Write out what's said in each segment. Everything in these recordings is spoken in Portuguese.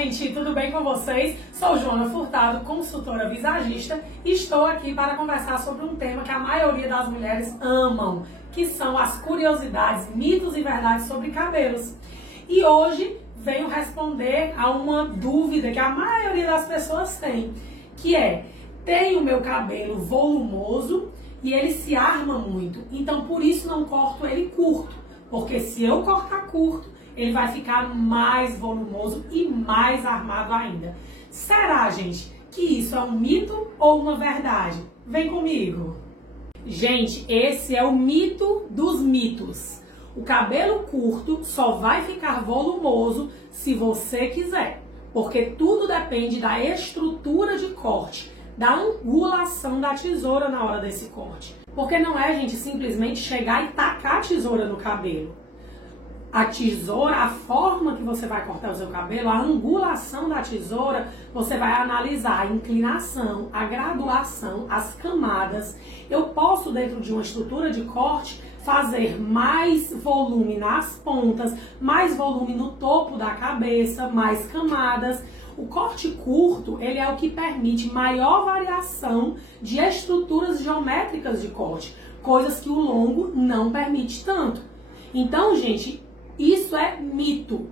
gente, tudo bem com vocês? Sou Joana Furtado, consultora visagista, e estou aqui para conversar sobre um tema que a maioria das mulheres amam, que são as curiosidades, mitos e verdades sobre cabelos. E hoje venho responder a uma dúvida que a maioria das pessoas tem, que é: tenho meu cabelo volumoso e ele se arma muito, então por isso não corto ele curto, porque se eu cortar curto, ele vai ficar mais volumoso e mais armado ainda. Será, gente, que isso é um mito ou uma verdade? Vem comigo! Gente, esse é o mito dos mitos. O cabelo curto só vai ficar volumoso se você quiser, porque tudo depende da estrutura de corte, da angulação da tesoura na hora desse corte. Porque não é, gente, simplesmente chegar e tacar a tesoura no cabelo. A tesoura, a forma que você vai cortar o seu cabelo, a angulação da tesoura, você vai analisar a inclinação, a graduação, as camadas. Eu posso, dentro de uma estrutura de corte, fazer mais volume nas pontas, mais volume no topo da cabeça, mais camadas. O corte curto, ele é o que permite maior variação de estruturas geométricas de corte, coisas que o longo não permite tanto. Então, gente, isso é mito.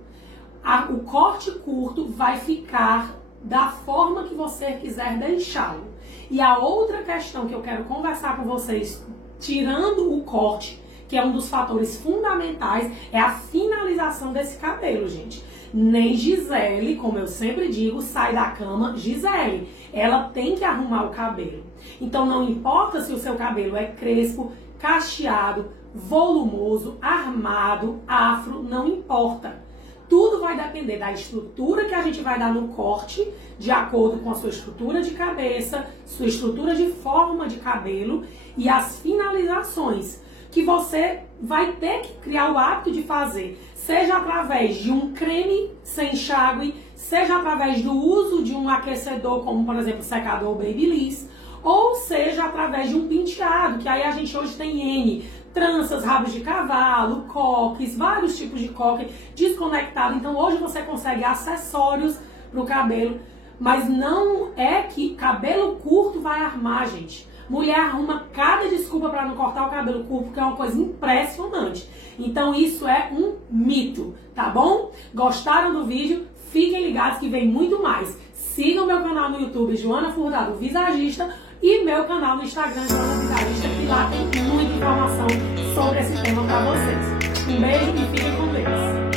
O corte curto vai ficar da forma que você quiser deixá-lo. E a outra questão que eu quero conversar com vocês, tirando o corte, que é um dos fatores fundamentais, é a finalização desse cabelo, gente. Nem Gisele, como eu sempre digo, sai da cama Gisele. Ela tem que arrumar o cabelo. Então não importa se o seu cabelo é crespo, cacheado, volumoso, armado, afro, não importa. Tudo vai depender da estrutura que a gente vai dar no corte, de acordo com a sua estrutura de cabeça, sua estrutura de forma de cabelo e as finalizações que você vai ter que criar o hábito de fazer, seja através de um creme sem enxágue, seja através do uso de um aquecedor, como por exemplo o secador Babyliss, ou seja através de um penteado, que aí a gente hoje tem N, tranças, rabos de cavalo, coques, vários tipos de coque desconectado. Então hoje você consegue acessórios para o cabelo, mas não é que cabelo curto vai armar, gente. Mulher arruma cada desculpa para não cortar o cabelo curto, porque é uma coisa impressionante. Então isso é um mito, tá bom? Gostaram do vídeo? Fiquem ligados que vem muito mais. Sigam meu canal no YouTube, Joana Furtado Visagista, e meu canal no Instagram, Joana Visagista, que lá tem muita informação sobre esse tema para vocês. Um beijo e fiquem com Deus.